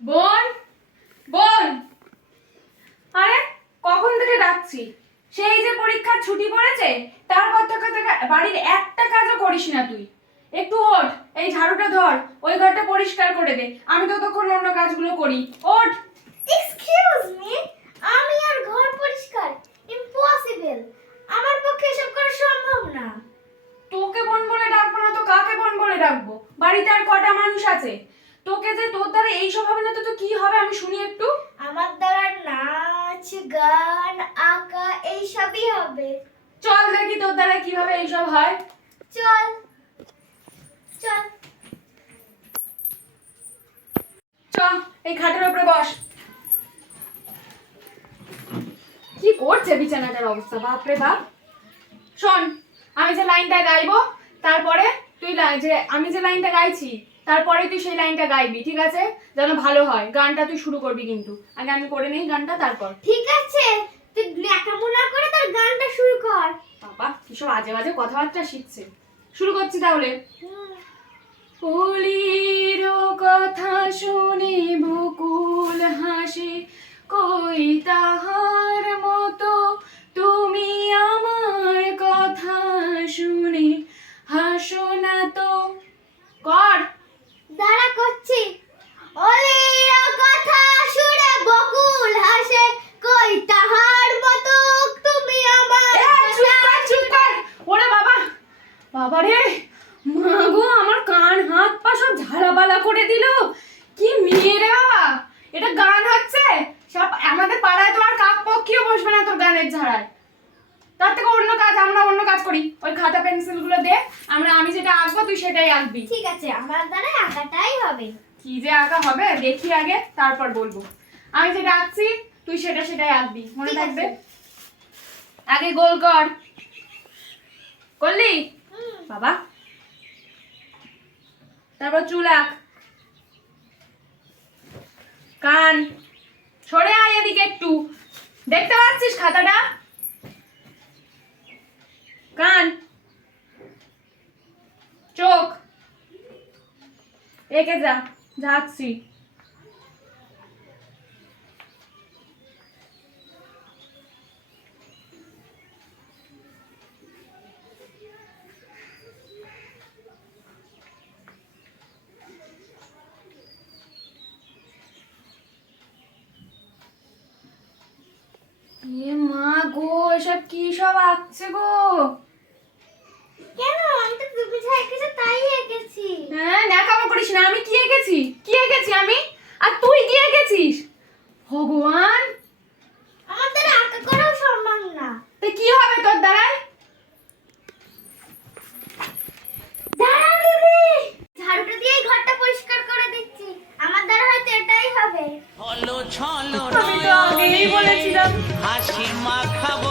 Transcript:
বোন বোন। আরে কখন থেকে ডাকছি? সেই যে পরীক্ষার ছুটি পড়েছে তারপর থেকে বাড়ির একটা কাজও করিস না তুই। একটু ওঠ এই ঝাড়ুটা ধর ওই ঘরটা পরিষ্কার করে দে। আমি ততক্ষণ অন্য কাজগুলো করি। ওঠ। এক্সকিউজ মি আমি আর ঘর পরিষ্কার ইম্পসিবল আমার পক্ষে এসব করা সম্ভব না। তোকে বোন বলে ডাকবো না তো কাকে বোন বলে ডাকবো? বাড়িতে আর কটা মানুষ আছে? তোকে যে তোর দ্বারা এইসব হবে না তো তো কি হবে? আমি শুনি একটু। আমার দ্বারা নাচ গান আঁকা এই সবই হবে। চল দেখি তোর দ্বারা কীভাবে এইসব হয়। চল চল। চ এই খাটের উপরে বস। কি করছে বিছানাটার অবস্থা? বাপরে বাপ। শোন আমি যে লাইনটা গাইবো তারপরে তুই লা- যে আমি যে লাইনটা গাইছি তারপরে তুই সেই লাইনটা গাইবি ঠিক আছে? যেন ভালো হয়। গানটা তুই শুরু করবি কিন্তু। আগে আমি করে নেই গানটা তারপর। ঠিক আছে। তুই লেখাপড়া করে তোর গানটা শুরু কর। বাবা কিসব আজে বাজে কথাবার্তা শিখছে। শুরু করছি তাহলে। ফুলির কথা শুনি বকুল হাসে কই তাহার মতো তুমি আমার কথা শুনে হাসো না তো কর দাঁড়া করছি ওলির কথা শুনে বকুল হাসে কই তাহার মতো তুমি আমার এ, চুপ কর, চুপ কর। ওরে বাবা বাবা রে মা গো আমার কান হাত পা সব ঝালাপালা করে দিল কি মেয়ে রে বাবা এটা গান হচ্ছে সব আমাদের পাড়ায় তো আর কাক পক্ষীও গানের ঝাড়ায়। তার থেকে অন্য কাজ আমরা অন্য কাজ করি। ওই খাতা পেন্সিলগুলো দে আমরা আমি যেটা আঁকবো তুই সেটাই আঁকবি। ঠিক আছে আমার দ্বারা আঁকাটাই হবে। কি যে আঁকা হবে দেখি আগে তারপর বলব। আমি যেটা আঁকছি তুই সেটা সেটাই আঁকবি। মনে থাকবে? আগে গোল কর। করলি? বাবা। তারপর চুল আঁক। কান। সরে আয় এদিকে একটু। দেখতে পাচ্ছিস খাতাটা? কান। চোখ। একে যা যাচ্ছি এ মা গো এসব কি সব আঁকছে গো? কেন? আমি তো তুমি যা এঁকেছো তাই এঁকেছি। হ্যাঁ ন্যাকামো করিস না আমি কি এঁকেছি? কি এঁকেছি আমি? আর তুই কি এঁকেছিস? ভগবান! আমার দ্বারা আঁকা করাও সম্ভব না। তা কি হবে তোর দ্বারায়? দাঁড়া দিদি! ঝাড়ুটা দিয়ে ঘরটা পরিষ্কার করে দিচ্ছি। আমার দ্বারা হয়তো এটাই হবে। ছলো ছলো আমি তো আগেই বলেছিলাম। হাসি মাখাবো।